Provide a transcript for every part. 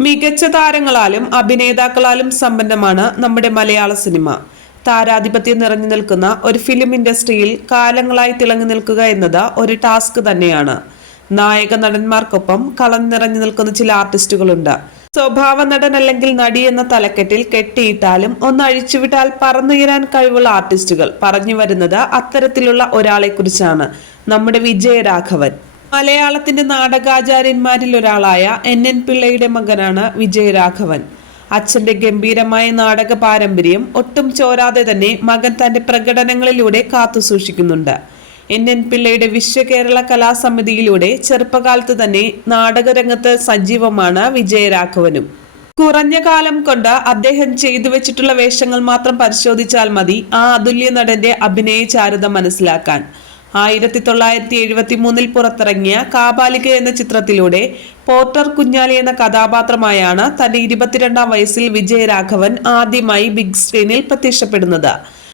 മികച്ച താരങ്ങളാലും അഭിനേതാക്കളാലും സമ്പന്നമാണ് നമ്മുടെ മലയാള സിനിമ. താരാധിപത്യം നിറഞ്ഞു നിൽക്കുന്ന ഒരു ഫിലിം ഇൻഡസ്ട്രിയിൽ കാലങ്ങളായി തിളങ്ങി നിൽക്കുക എന്നത് ഒരു ടാസ്ക് തന്നെയാണ്. നായക നടന്മാർക്കൊപ്പം കളം നിറഞ്ഞു നിൽക്കുന്ന ചില ആർട്ടിസ്റ്റുകളുണ്ട്. സ്വഭാവ നടൻ അല്ലെങ്കിൽ നടി എന്ന തലക്കെട്ടിൽ കെട്ടിയിട്ടാലും ഒന്ന് അഴിച്ചുവിട്ടാൽ പറന്നുയരാൻ കഴിവുള്ള ആർട്ടിസ്റ്റുകൾ. പറഞ്ഞു വരുന്നത് അത്തരത്തിലുള്ള ഒരാളെക്കുറിച്ചാണ്. നമ്മുടെ വിജയരാഘവൻ. മലയാളത്തിന്റെ നാടകാചാര്യന്മാരിൽ ഒരാളായ എൻ എൻ പിള്ളയുടെ മകനാണ് വിജയരാഘവൻ. അച്ഛന്റെ ഗംഭീരമായ നാടക പാരമ്പര്യം ഒട്ടും ചോരാതെ തന്നെ മകൻ തന്റെ പ്രകടനങ്ങളിലൂടെ കാത്തുസൂക്ഷിക്കുന്നുണ്ട് എൻ എൻ പിള്ളയുടെ വിശ്വകേരള കലാസമിതിയിലൂടെ ചെറുപ്പകാലത്ത് തന്നെ നാടകരംഗത്ത് സജീവമാണ് വിജയരാഘവനും. കുറഞ്ഞ കാലം കൊണ്ട് അദ്ദേഹം ചെയ്തു വെച്ചിട്ടുള്ള വേഷങ്ങൾ മാത്രം പരിശോധിച്ചാൽ മതി ആ അതുല്യ നടന്റെ അഭിനയ ചാരുത മനസ്സിലാക്കാൻ. ആയിരത്തി തൊള്ളായിരത്തി എഴുപത്തി മൂന്നിൽ പുറത്തിറങ്ങിയ കാബാലിക എന്ന ചിത്രത്തിലൂടെ പോർട്ടർ കുഞ്ഞാലി എന്ന കഥാപാത്രമായാണ് തന്റെ ഇരുപത്തിരണ്ടാം വയസ്സിൽ വിജയരാഘവൻ ആദ്യമായി ബിഗ് സ്ക്രീനിൽ പ്രത്യക്ഷപ്പെടുന്നത്.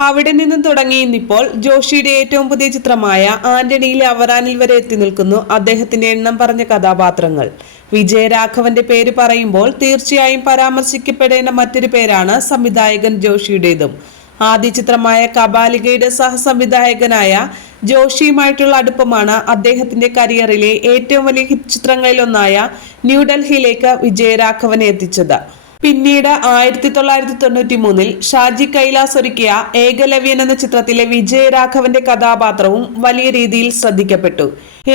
അവിടെ നിന്നും തുടങ്ങി ഇന്നിപ്പോൾ ജോഷിയുടെ ഏറ്റവും പുതിയ ചിത്രമായ ആന്റണിയിലെ അവറാനിൽ വരെ എത്തി നിൽക്കുന്നു അദ്ദേഹത്തിന്റെ എണ്ണം പറഞ്ഞ കഥാപാത്രങ്ങൾ. വിജയരാഘവന്റെ പേര് പറയുമ്പോൾ തീർച്ചയായും പരാമർശിക്കപ്പെടേണ്ട മറ്റൊരു പേരാണ് സംവിധായകൻ ജോഷിയുടേതും. ആദ്യ ചിത്രമായ കബാലികയുടെ സഹസംവിധായകനായ ജോഷിയുമായിട്ടുള്ള അടുപ്പമാണ് അദ്ദേഹത്തിന്റെ കരിയറിലെ ഏറ്റവും വലിയ ഹിറ്റ് ചിത്രങ്ങളിലൊന്നായ ന്യൂഡൽഹിയിലേക്ക് വിജയരാഘവനെ എത്തിച്ചത്. പിന്നീട് ആയിരത്തി തൊള്ളായിരത്തി തൊണ്ണൂറ്റി മൂന്നിൽ ഷാജി കൈലാസ് ഒരുക്കിയ ഏകലവ്യൻ എന്ന ചിത്രത്തിലെ വിജയരാഘവന്റെ കഥാപാത്രവും വലിയ രീതിയിൽ ശ്രദ്ധിക്കപ്പെട്ടു.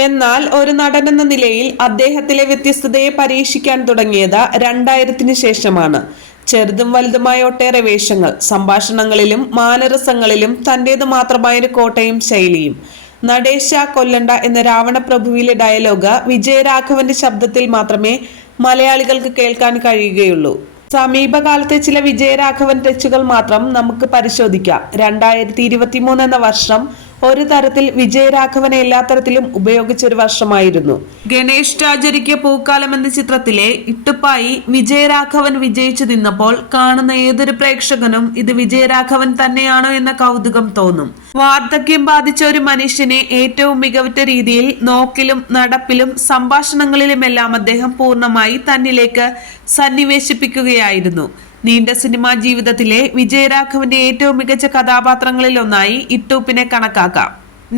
എന്നാൽ ഒരു നടൻ എന്ന നിലയിൽ അദ്ദേഹത്തിലെ വ്യത്യസ്തതയെ പരീക്ഷിക്കാൻ തുടങ്ങിയത് രണ്ടായിരത്തിന് ശേഷമാണ്. ചെറുതും വലുതുമായ ഒട്ടേറെ വേഷങ്ങൾ സംഭാഷണങ്ങളിലും മാനരസങ്ങളിലും തന്റേത് മാത്രമായൊരു കോട്ടയും ശൈലിയും. നടേശ കൊല്ലണ്ട എന്ന രാവണപ്രഭുവിലെ ഡയലോഗ് വിജയരാഘവന്റെ ശബ്ദത്തിൽ മാത്രമേ മലയാളികൾക്ക് കേൾക്കാൻ കഴിയുകയുള്ളൂ. സമീപകാലത്തെ ചില വിജയരാഘവൻ ടച്ചുകൾ മാത്രം നമുക്ക് പരിശോധിക്കാം. രണ്ടായിരത്തി എന്ന വർഷം ഒരു തരത്തിൽ വിജയരാഘവനെ എല്ലാ തരത്തിലും ഉപയോഗിച്ച ഒരു വർഷമായിരുന്നു. ഗണേഷ് രാജരിക്ക് പൂക്കാലം എന്ന ചിത്രത്തിലെ ഇട്ടുപ്പായി വിജയരാഘവൻ വിജയിച്ചു നിന്നപ്പോൾ കാണുന്ന ഏതൊരു പ്രേക്ഷകനും ഇത് വിജയരാഘവൻ തന്നെയാണോ എന്ന കൗതുകം തോന്നും. വാർദ്ധക്യം ബാധിച്ച ഒരു മനുഷ്യനെ ഏറ്റവും മികവുറ്റ രീതിയിൽ നോക്കിലും നടപ്പിലും സംഭാഷണങ്ങളിലുമെല്ലാം അദ്ദേഹം പൂർണമായി തന്നിലേക്ക് സന്നിവേശിപ്പിക്കുകയായിരുന്നു. നീണ്ട സിനിമാ ജീവിതത്തിലെ വിജയരാഘവന്റെ ഏറ്റവും മികച്ച കഥാപാത്രങ്ങളിൽ ഒന്നായി ഇട്ടൂപ്പിനെ കണക്കാക്കാം.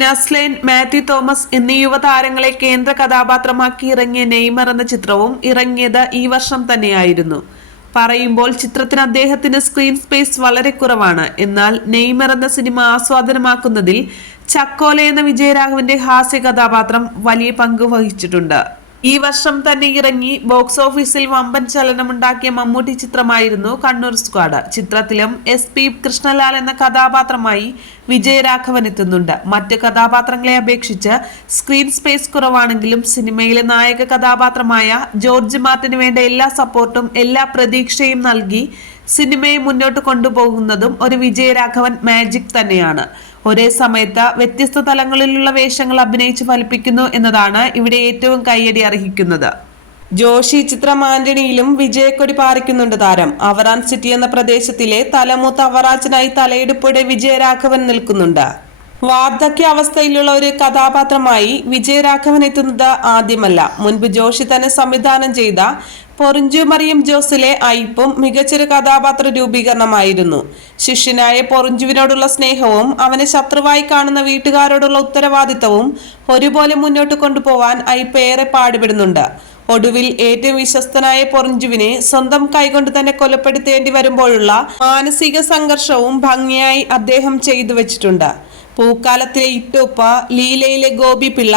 നസ്ലൈൻ മാത്യു തോമസ് എന്നീ യുവതാരങ്ങളെ കേന്ദ്ര കഥാപാത്രമാക്കി ഇറങ്ങിയ നെയ്മർ എന്ന ചിത്രവും ഇറങ്ങിയത് ഈ വർഷം തന്നെയായിരുന്നു. പറയുമ്പോൾ ചിത്രത്തിന് അദ്ദേഹത്തിന് സ്ക്രീൻ സ്പേസ് വളരെ കുറവാണ്. എന്നാൽ നെയ്മർ എന്ന സിനിമ ആസ്വാദനമാക്കുന്നതിൽ ചക്കോല എന്ന വിജയരാഘവന്റെ ഹാസ്യ കഥാപാത്രം വലിയ പങ്ക് വഹിച്ചിട്ടുണ്ട്. ഈ വർഷം തന്നെ ഇറങ്ങി ബോക്സ് ഓഫീസിൽ വമ്പൻ ചലനമുണ്ടാക്കിയ മമ്മൂട്ടി ചിത്രമായിരുന്നു കണ്ണൂർ സ്ക്വാഡ് ചിത്രത്തിലും എസ് പി കൃഷ്ണലാൽ എന്ന കഥാപാത്രമായി വിജയരാഘവൻ എത്തുന്നുണ്ട്. മറ്റ് കഥാപാത്രങ്ങളെ അപേക്ഷിച്ച് സ്ക്രീൻ സ്പേസ് കുറവാണെങ്കിലും സിനിമയിലെ നായക കഥാപാത്രമായ ജോർജ് മാർട്ടിന് വേണ്ട എല്ലാ സപ്പോർട്ടും എല്ലാ പ്രതീക്ഷയും നൽകി സിനിമയെ മുന്നോട്ട് കൊണ്ടുപോകുന്നതും ഒരു വിജയരാഘവൻ മാജിക് തന്നെയാണ്. ഒരേ സമയത്ത് വ്യത്യസ്ത തലങ്ങളിലുള്ള വേഷങ്ങൾ അഭിനയിച്ച് ഫലിപ്പിക്കുന്നു എന്നതാണ് ഇവിടെ ഏറ്റവും കയ്യടി അർഹിക്കുന്നത്. ജോഷി ചിത്രം ആന്റണിയിലും വിജയക്കൊടി പാറിക്കുന്നുണ്ട് താരം. അവറാൻ സിറ്റി എന്ന പ്രദേശത്തിലെ തലമൂത്ത അവറാച്ചനായി തലയെടുപ്പോടെ വിജയരാഘവൻ നിൽക്കുന്നുണ്ട്. വാർദ്ധക്യ അവസ്ഥയിലുള്ള ഒരു കഥാപാത്രമായി വിജയരാഘവൻ എത്തുന്നത് ആദ്യമല്ല. മുൻപ് ജോഷി തന്നെ സംവിധാനം ചെയ്ത പൊറിഞ്ചു മറിയം ജോസിലെ ഐപ്പും മികച്ചൊരു കഥാപാത്ര രൂപീകരണമായിരുന്നു. ശിഷ്യനായ പൊറിഞ്ചുവിനോടുള്ള സ്നേഹവും അവനെ ശത്രുവായി കാണുന്ന വീട്ടുകാരോടുള്ള ഉത്തരവാദിത്തവും ഒരുപോലെ മുന്നോട്ട് കൊണ്ടുപോവാൻ അയ്പ് ഏറെ പാടുപെടുന്നുണ്ട്. ഒടുവിൽ ഏറ്റവും വിശ്വസ്തനായ പൊറിഞ്ചുവിനെ സ്വന്തം കൈകൊണ്ട് തന്നെ കൊലപ്പെടുത്തേണ്ടി വരുമ്പോഴുള്ള മാനസിക സംഘർഷവും ഭംഗിയായി അദ്ദേഹം ചെയ്തു വെച്ചിട്ടുണ്ട്. പൂക്കാലത്തിലെ ഇട്ടുപ്പ ലീലയിലെ ഗോപി പിള്ള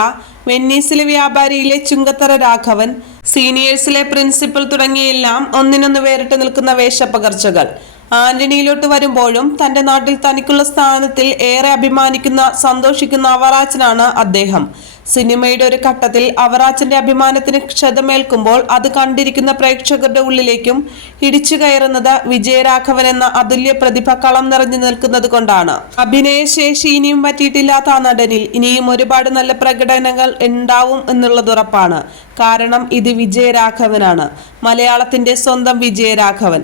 വെന്നീസിലെ വ്യാപാരിയിലെ ചുങ്കത്തറ രാഘവൻ സീനിയേഴ്സിലെ പ്രിൻസിപ്പൽ തുടങ്ങിയെല്ലാം ഒന്നിനൊന്ന് വേറിട്ട് നിൽക്കുന്ന വേഷപ്പകർച്ചകൾ. ആന്റണിയിലോട്ട് വരുമ്പോഴും തന്റെ നാട്ടിൽ തനിക്കുള്ള സ്ഥാനത്തിൽ ഏറെ അഭിമാനിക്കുന്ന സന്തോഷിക്കുന്ന അവറാച്ചനാണ് അദ്ദേഹം. സിനിമയുടെ ഒരു ഘട്ടത്തിൽ അവറാച്ചന്റെ അഭിമാനത്തിന് ക്ഷതമേൽക്കുമ്പോൾ അത് കണ്ടിരിക്കുന്ന പ്രേക്ഷകരുടെ ഉള്ളിലേക്കും ഇടിച്ചു കയറുന്നത് വിജയരാഘവൻ എന്ന അതുല്യ പ്രതിഭ കളം നിറഞ്ഞു നിൽക്കുന്നത് കൊണ്ടാണ്. അഭിനയശേഷി ഇനിയും പറ്റിയിട്ടില്ലാത്ത ആ നടനിൽ ഇനിയും ഒരുപാട് നല്ല പ്രകടനങ്ങൾ ഉണ്ടാവും എന്നുള്ളത് ഉറപ്പാണ്. കാരണം ഇത് വിജയരാഘവനാണ്. മലയാളത്തിന്റെ സ്വന്തം വിജയരാഘവൻ.